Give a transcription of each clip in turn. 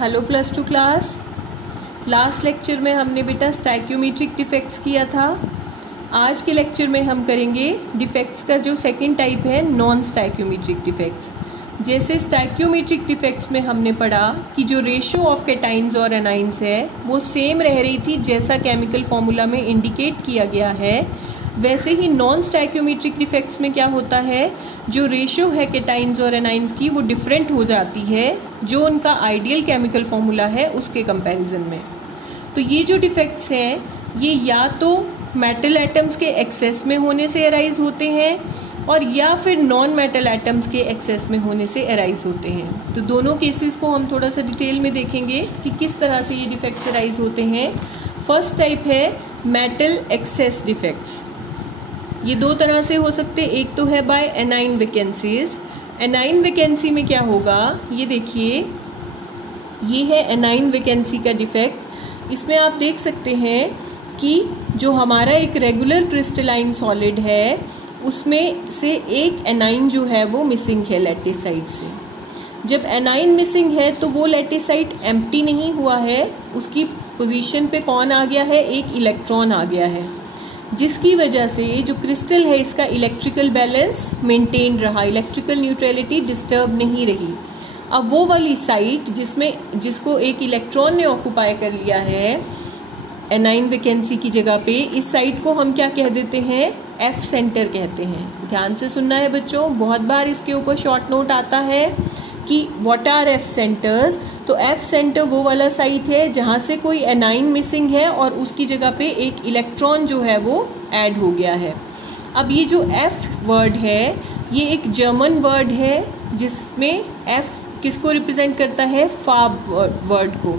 Hello plus two class. Last lecture में हमने बेटा स्टाइक्योमेट्रिक डिफेक्ट्स किया था। आज के लेक्चर में हम करेंगे डिफेक्ट्स का जो सेकंड टाइप है, नॉन स्टाइक्योमेट्रिक डिफेक्ट्स। जैसे स्टाइक्योमेट्रिक डिफेक्ट्स में हमने पढ़ा कि जो रेशो ऑफ कैटाइंस और एनाइंस है वो सेम रह रही थी जैसा केमिकल फॉर्मूला में इंडिकेट किया गया है, वैसे ही नॉन स्टाइक्योमेट्रिक डिफेक्ट्स में क्या होता है, जो रेशो है कैटाइंस और एनाइंस की वो डिफरेंट हो जाती है जो उनका आइडियल केमिकल फॉर्मूला है उसके कंपैरिजन में। तो ये जो डिफेक्ट्स हैं ये या तो मेटल एटम्स के एक्सेस में होने से अराइज होते हैं और या फिर नॉन मेटल एटम्स के एक्सेस में होने से अराइज होते हैं। तो दोनों केसेस को हम थोड़ा सा डिटेल में देखेंगे कि किस तरह से ये डिफेक्ट्स अराइज होते हैं। फर्स्ट टाइप है मेटल एक्सेस डिफेक्ट्स। ये दो तरह से हो सकते हैं, एक तो है बाय एनाइन वैकेंसीज। एनाइन वैकेंसी में क्या होगा, ये देखिए, ये है एनाइन वैकेंसी का डिफेक्ट। इसमें आप देख सकते हैं कि जो हमारा एक रेगुलर क्रिस्टलाइन सॉलिड है उसमें से एक एनाइन जो है वो मिसिंग है लैटिस साइड से। जब एनाइन मिसिंग है तो वो लैटिस साइड एम्प्टी नहीं हुआ है, उसकी पोजीशन पे कौन आ गया है, एक इलेक्ट्रॉन आ गया है, जिसकी वजह से जो क्रिस्टल है इसका इलेक्ट्रिकल बैलेंस मेंटेन रहा, इलेक्ट्रिकल न्यूट्रलिटी डिस्टर्ब नहीं रही। अब वो वाली साइट जिसको एक इलेक्ट्रॉन ने ऑक्युपाई कर लिया है एनाइन वैकेंसी की जगह पे, इस साइट को हम क्या कह देते हैं, एफ सेंटर कहते हैं। ध्यान से सुनना है बच्चों, बहुत बार इसके ऊपर शॉर्ट नोट आता है कि व्हाट आर एफ सेंटर्स। तो एफ सेंटर वो वाला साइट है जहाँ से कोई एनाइन मिसिंग है और उसकी जगह पे एक इलेक्ट्रॉन जो है वो ऐड हो गया है। अब ये जो एफ वर्ड है ये एक जर्मन वर्ड है जिसमें एफ किसको रिप्रेजेंट करता है, फार्ब वर्ड को।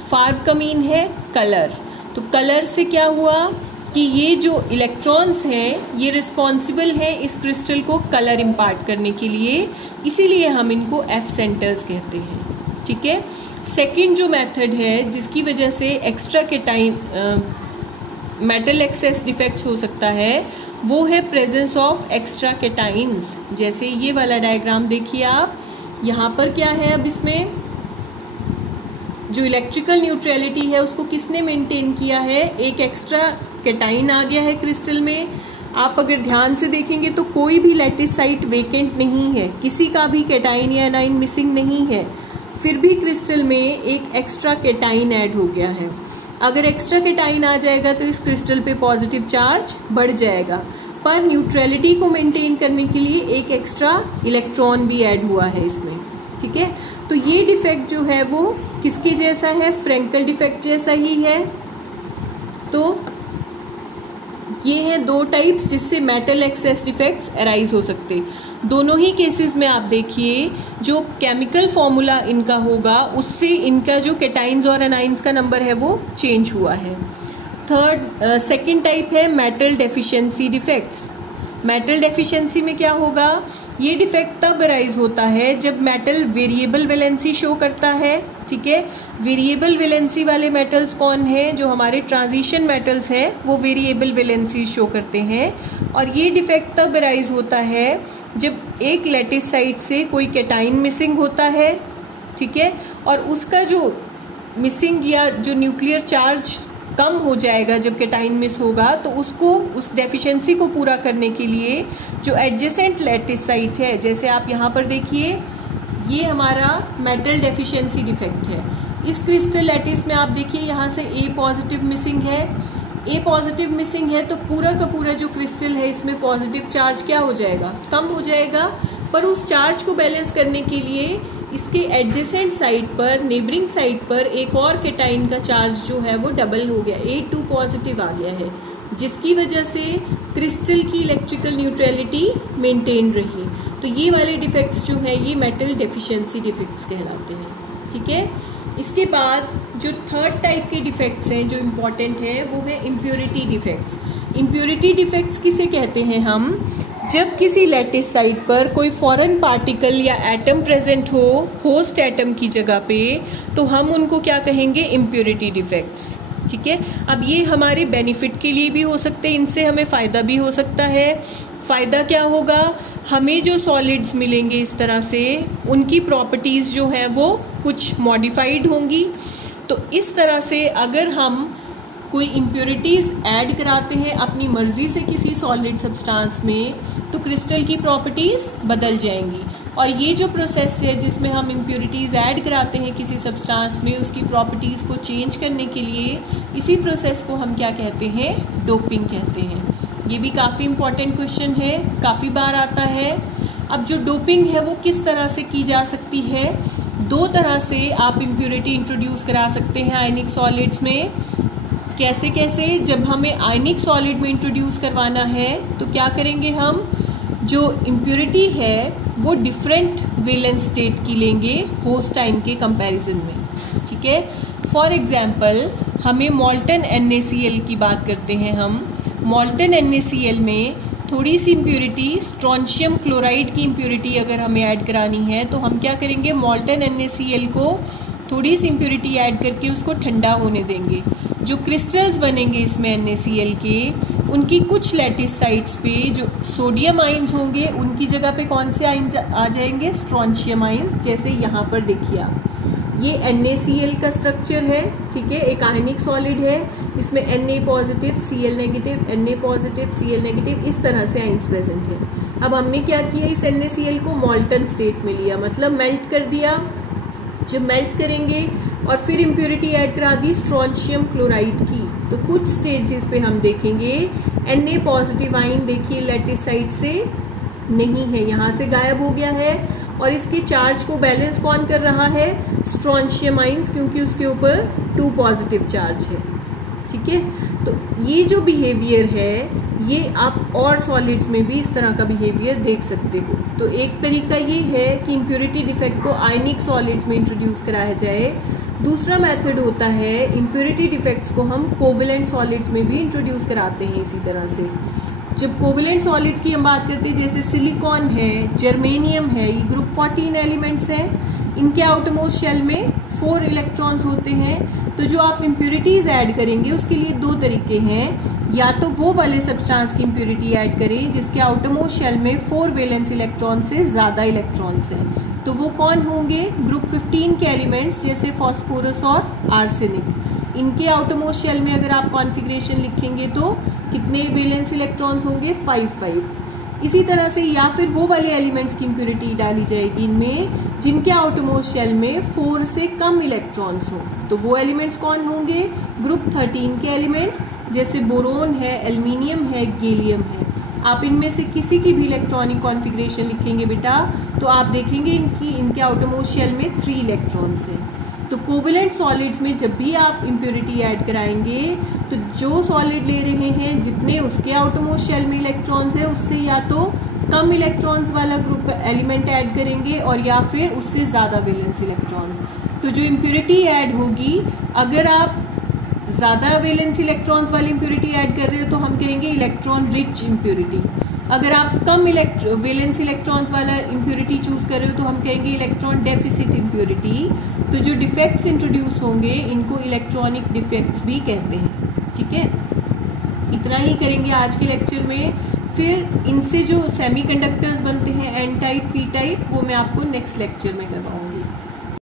फार्ब का मीन है कलर। तो कलर से क्या हुआ कि ये जो इलेक्ट्रॉन्स हैं ये रिस्पॉन्सिबल हैं इस क्रिस्टल को कलर इम्पार्ट करने के लिए, इसीलिए हम इनको एफ सेंटर्स कहते हैं। ठीक है। सेकंड जो मेथड है जिसकी वजह से extra cation metal access defects हो सकता है वो है प्रेजेंस ऑफ एक्स्ट्रा कैटाइंस। जैसे ये वाला डायग्राम देखिए आप, यहाँ पर क्या है, अब इसमें जो इलेक्ट्रिकल न्यूट्रलिटी है उसको किसने मेंटेन किया है, एक एक्स्ट्रा कैटाइन आ गया है क्रिस्टल में। आप अगर ध्यान से देखेंगे तो कोई भी लैटिस साइट वेकेंट नहीं है, किसी का भी कैटाइन या एनाइन मिसिंग नहीं है, फिर भी क्रिस्टल में एक एक्स्ट्रा कैटाइन ऐड हो गया है। अगर एक्स्ट्रा कैटाइन आ जाएगा तो इस क्रिस्टल पे पॉजिटिव चार्ज बढ़ जाएगा, पर न्यूट्रलिटी को मेंटेन करने के लिए एक एक्स्ट्रा इलेक्ट्रॉन भी ऐड हुआ है इसमें। ठीक है। तो ये डिफेक्ट जो है वो किसके जैसा है, फ्रेंकल डिफेक्ट जैसा ही है। तो ये हैं दो टाइप्स जिससे मेटल एक्सेस डिफेक्ट्स अराइज हो सकते। दोनों ही केसेस में आप देखिए जो केमिकल फॉर्मूला इनका होगा उससे इनका जो कैटाइंस और एनाइंस का नंबर है वो चेंज हुआ है। सेकंड टाइप है metal deficiency defects. Metal deficiency में क्या होगा, ये डिफेक्ट तब अराइज होता है जब मेटल वेरिएबल वैलेंसी शो करता है। ठीक है। वेरिएबल वैलेंसी वाले मेटल्स कौन हैं, जो हमारे ट्रांजिशन मेटल्स हैं वो वेरिएबल वैलेंसी शो करते हैं। और ये डिफेक्ट तब अराइज होता है जब एक लैटिस साइट से कोई कैटाइन मिसिंग होता है। ठीक है। और उसका जो मिसिंग या जो न्यूक्लियर चार्ज कम हो जाएगा जब कैटाइन मिस होगा, तो उसको उस डेफिशिएंसी को पूरा करने के लिए जो एडजेसेंट लैटिस साइट है, जैसे आप यहाँ पर देखिए ये हमारा मेटल डेफिशिएंसी डिफेक्ट है। इस क्रिस्टल लैटिस में आप देखिए यहाँ से ए पॉजिटिव मिसिंग है, ए पॉजिटिव मिसिंग है तो पूरा का पूरा जो क्रिस्टल है इसमें पॉजिटिव चार्ज क्या हो जाएगा, कम हो जाएगा। पर उस चार्ज को बैलेंस करने के लिए इसके एडजेसेंट साइड पर, नेबरिंग साइड पर एक और कैटाइन का चार्ज जो है वो डबल हो गया, A2 पॉजिटिव आ गया है, जिसकी वजह से क्रिस्टल की इलेक्ट्रिकल न्यूट्रलिटी मेंटेन रही। तो ये वाले डिफेक्ट्स जो हैं ये मेटल डेफिशिएंसी डिफेक्ट्स कहलाते हैं। ठीक है। इसके बाद जो थर्ड टाइप के डिफेक्ट्स हैं जो इम्पॉर्टेंट है वो है इम्प्योरिटी डिफेक्ट्स। इम्प्योरिटी डिफेक्ट्स किसे कहते हैं हम, जब किसी लैटिस साइट पर कोई फॉरेन पार्टिकल या एटम प्रेजेंट हो होस्ट एटम की जगह पे, तो हम उनको क्या कहेंगे, इम्प्योरिटी डिफेक्ट्स। ठीक है। अब ये हमारे बेनिफिट के लिए भी हो सकते हैं, इनसे हमें फ़ायदा भी हो सकता है। फ़ायदा क्या होगा हमें जो सॉलिड्स मिलेंगे इस तरह से उनकी प्रॉपर्टीज़ जो हैं वो कुछ मॉडिफाइड होंगी। तो इस तरह से अगर हम कोई इम्प्योरिटीज़ ऐड कराते हैं अपनी मर्ज़ी से किसी सॉलिड सब्सटेंस में, तो क्रिस्टल की प्रॉपर्टीज़ बदल जाएंगी। और ये जो प्रोसेस है जिसमें हम इम्प्योरिटीज़ ऐड कराते हैं किसी सब्सटेंस में उसकी प्रॉपर्टीज़ को चेंज करने के लिए, इसी प्रोसेस को हम क्या कहते हैं? डोपिंग कहते हैं। ये भी काफ़ी इम्पॉर्टेंट क्वेश्चन है, काफ़ी बार आता है। अब जो डोपिंग है वो किस तरह से की जा सकती है? दो तरह से आप इम्प्योरिटी इंट्रोड्यूस करा सकते हैं आयनिक सॉलिड्स में। कैसे कैसे? जब हमें आयनिक सॉलिड में इंट्रोड्यूस करवाना है तो क्या करेंगे हम? जो इम्प्योरिटी है वो डिफरेंट वैलेंस स्टेट की लेंगे होस्ट टाइम के कंपैरिजन में, ठीक है। फॉर एग्जांपल हमें मॉल्टन NaCl की बात करते हैं हम। मॉल्टन NaCl में थोड़ी सी इम्प्योरिटी स्ट्रोंशियम क्लोराइड की इम्प्योरिटी अगर हमें ऐड करानी है तो हम क्या करेंगे? मॉल्टन NaCl को थोड़ी सी इम्प्योरिटी ऐड करके उसको ठंडा होने देंगे। जो क्रिस्टल्स बनेंगे इसमें NaCl के, उनकी कुछ लैटिस साइट्स पे जो सोडियम आइंस होंगे उनकी जगह पे कौन से आइंस आ जाएंगे? Strontium ions. जैसे यहाँ पर देखिए आप, ये NaCl का स्ट्रक्चर है, ठीक है, एक आयनिक सॉलिड है। इसमें Na positive, Cl negative, Na positive, Cl negative, इस तरह से आइंस प्रेजेंट है। अब हमने क्या किया? इस NaCl को मॉल्टन स्टेट में लिया, मतलब मेल्ट कर दिया। जब मेल्ट करेंगे और फिर इम्प्योरिटी ऐड करा दी स्ट्रोंशियम क्लोराइड की, तो कुछ स्टेजेस पे हम देखेंगे Na पॉजिटिव आइन देखिए लैटिस साइड से नहीं है, यहाँ से गायब हो गया है। और इसके चार्ज को बैलेंस कौन कर रहा है? स्ट्रोंशियम आइंस, क्योंकि उसके ऊपर 2 पॉजिटिव चार्ज है, ठीक है। तो ये जो बिहेवियर है ये आप और सॉलिड्स में भी इस तरह का बिहेवियर देख सकते हो। तो एक तरीका ये है कि इम्प्योरिटी डिफेक्ट को आयनिक सॉलिड्स में इंट्रोड्यूस कराया जाए। दूसरा मेथड होता है इम्प्योरिटी डिफेक्ट्स को हम कोवेलेंट सॉलिड्स में भी इंट्रोड्यूस कराते हैं इसी तरह से। जब कोवेलेंट सॉलिड्स की हम बात करते हैं, जैसे सिलिकॉन है, जर्मेनियम है, ये ग्रुप 14 एलिमेंट्स हैं। इनके आउटरमोस्ट शेल में 4 इलेक्ट्रॉन्स होते हैं। तो जो आप इम्प्योरिटीज ऐड करेंगे उसके लिए 2 तरीके हैं। या तो वो वाले सब्सटेंस की इम्प्योरिटी ऐड करें जिसके आउटरमोस्ट शेल में 4 वैलेंस इलेक्ट्रॉन से ज़्यादा इलेक्ट्रॉन्स हैं। तो वो कौन होंगे? ग्रुप 15 के एलिमेंट्स, जैसे फॉस्फोरस और आर्सेनिक। इनके आउटरमोस्ट शेल में अगर आप कॉन्फ़िगरेशन लिखेंगे तो कितने वैलेंस इलेक्ट्रॉन्स होंगे? 5। इसी तरह से या फिर वो वाले एलिमेंट्स की इम्प्योरिटी डाली जाएगी इनमें जिनके आउटरमोस्ट शेल में 4 से कम इलेक्ट्रॉन्स हो। तो वो एलिमेंट्स कौन होंगे? ग्रुप 13 के एलिमेंट्स, जैसे बोरोन है, एल्यूमिनियम है, गैलियम है। आप इनमें से किसी की भी इलेक्ट्रॉनिक कॉन्फ़िगरेशन लिखेंगे बेटा तो आप देखेंगे इनके आउटरमोस्ट शेल में 3 इलेक्ट्रॉन्स हैं। तो कोवेलेंट सॉलिड्स में जब भी आप इम्प्योरिटी ऐड कराएंगे तो जो सॉलिड ले रहे हैं जितने उसके आउटरमोस्ट शेल में इलेक्ट्रॉन्स है उससे या तो कम इलेक्ट्रॉन्स वाला ग्रुप एलिमेंट ऐड करेंगे और या फिर उससे ज़्यादा वैलेंस इलेक्ट्रॉन्स। तो जो इम्प्योरिटी ऐड होगी, अगर आप ज़्यादा वैलेंस इलेक्ट्रॉन्स वाली इम्प्योरिटी ऐड कर रहे हो तो हम कहेंगे इलेक्ट्रॉन रिच इम्प्योरिटी। अगर आप कम वैलेंस इलेक्ट्रॉन्स वाला इम्प्योरिटी चूज कर रहे हो तो हम कहेंगे इलेक्ट्रॉन डेफिसिट इम्प्योरिटी। तो जो डिफेक्ट्स इंट्रोड्यूस होंगे इनको इलेक्ट्रॉनिक डिफेक्ट्स भी कहते हैं, ठीक है। इतना ही करेंगे आज के लेक्चर में। फिर इनसे जो सेमीकंडक्टर्स बनते हैं N टाइप, P टाइप, वो मैं आपको नेक्स्ट लेक्चर में करवाऊंगी।